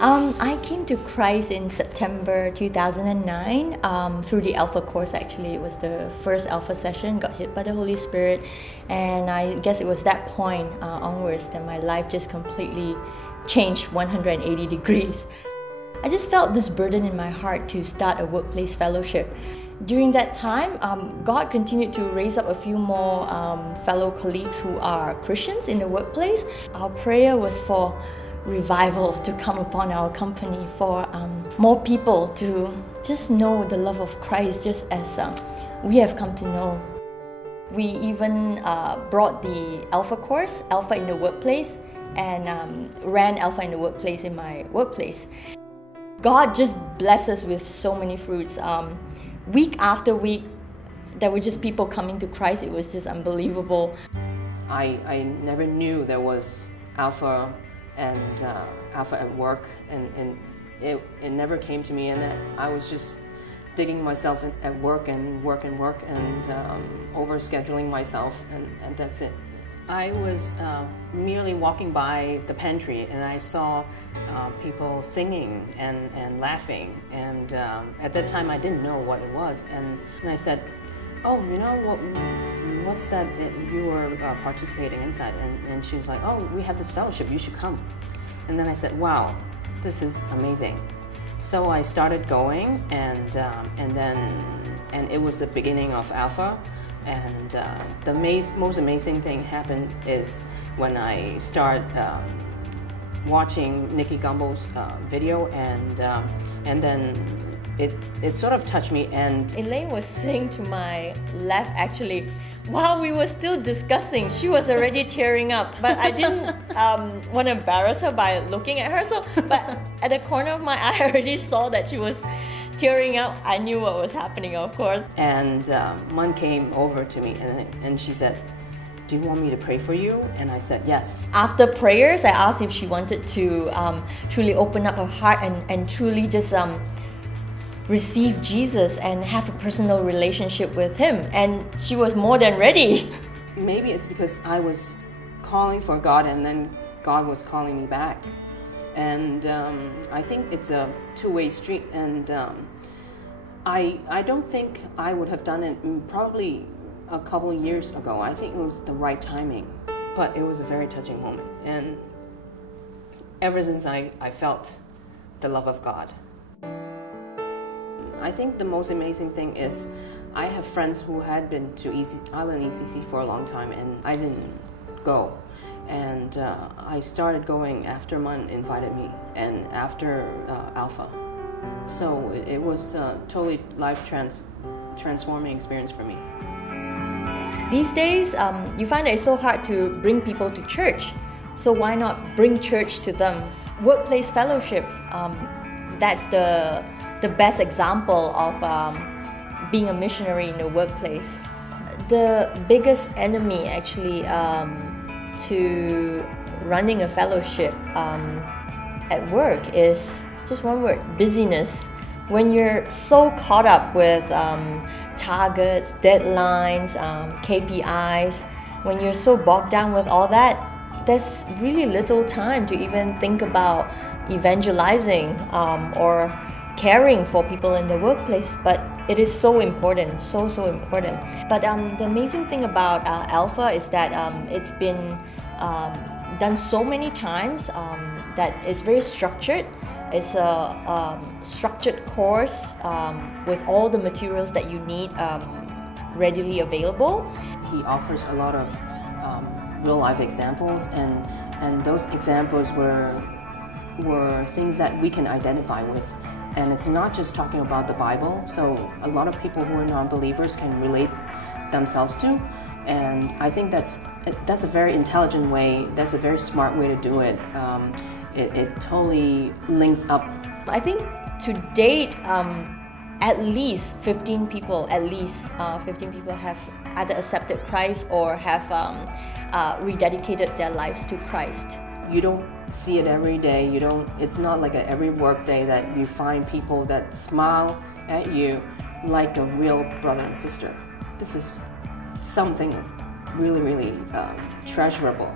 I came to Christ in September 2009 through the Alpha course. Actually, it was the first Alpha session, got hit by the Holy Spirit, and I guess it was that point onwards that my life just completely changed 180 degrees. I just felt this burden in my heart to start a workplace fellowship. During that time, God continued to raise up a few more fellow colleagues who are Christians in the workplace. Our prayer was for revival to come upon our company, for more people to just know the love of Christ just as we have come to know. We even brought the Alpha course, Alpha in the Workplace, and ran Alpha in the Workplace in my workplace. God just blessed us with so many fruits. Week after week, there were just people coming to Christ. It was just unbelievable. I never knew there was Alpha and Alpha at work, and it never came to me, and that I was just digging myself at work and over-scheduling myself, and that's it. I was merely walking by the pantry, and I saw people singing and laughing, and at that time I didn't know what it was, and I said, "Oh, you know what's that you were participating inside?" And she was like, "Oh, we have this fellowship, you should come." And then I said, "Wow, this is amazing." So I started going, and it was the beginning of Alpha. And the most amazing thing happened is when I started watching Nikki Gumbel's video, and then it sort of touched me. And Elaine was sitting to my left, actually. While we were still discussing, she was already tearing up, but I didn't want to embarrass her by looking at her. But at the corner of my eye, I already saw that she was tearing up. I knew what was happening, of course. And Mun came over to me, and she said, "Do you want me to pray for you?" And I said, "Yes." After prayers, I asked if she wanted to truly open up her heart and truly just receive Jesus and have a personal relationship with Him, and she was more than ready. Maybe it's because I was calling for God, and then God was calling me back. And I think it's a two-way street, and I don't think I would have done it probably a couple of years ago. I think it was the right timing, but it was a very touching moment, and ever since I felt the love of God. I think the most amazing thing is I have friends who had been to Island ECC for a long time, and I didn't go. And I started going after Mun invited me, and after Alpha. So it was a totally transforming experience for me. These days, you find that it's so hard to bring people to church. So why not bring church to them? Workplace fellowships, that's the best example of being a missionary in the workplace. The biggest enemy actually to running a fellowship at work is just one word: busyness. When you're so caught up with targets, deadlines, KPIs, when you're so bogged down with all that, there's really little time to even think about evangelizing or caring for people in the workplace. But it is so important, so important. But the amazing thing about Alpha is that it's been done so many times that it's very structured. It's a structured course with all the materials that you need readily available. He offers a lot of real-life examples, and those examples were things that we can identify with. And it's not just talking about the Bible, so a lot of people who are non-believers can relate themselves to. And I think that's a very intelligent way, that's a very smart way to do it. It totally links up. I think to date, at least 15 people have either accepted Christ or have rededicated their lives to Christ. You don't see it every day. It's not like every work day that you find people that smile at you like a real brother and sister. This is something really, really treasurable.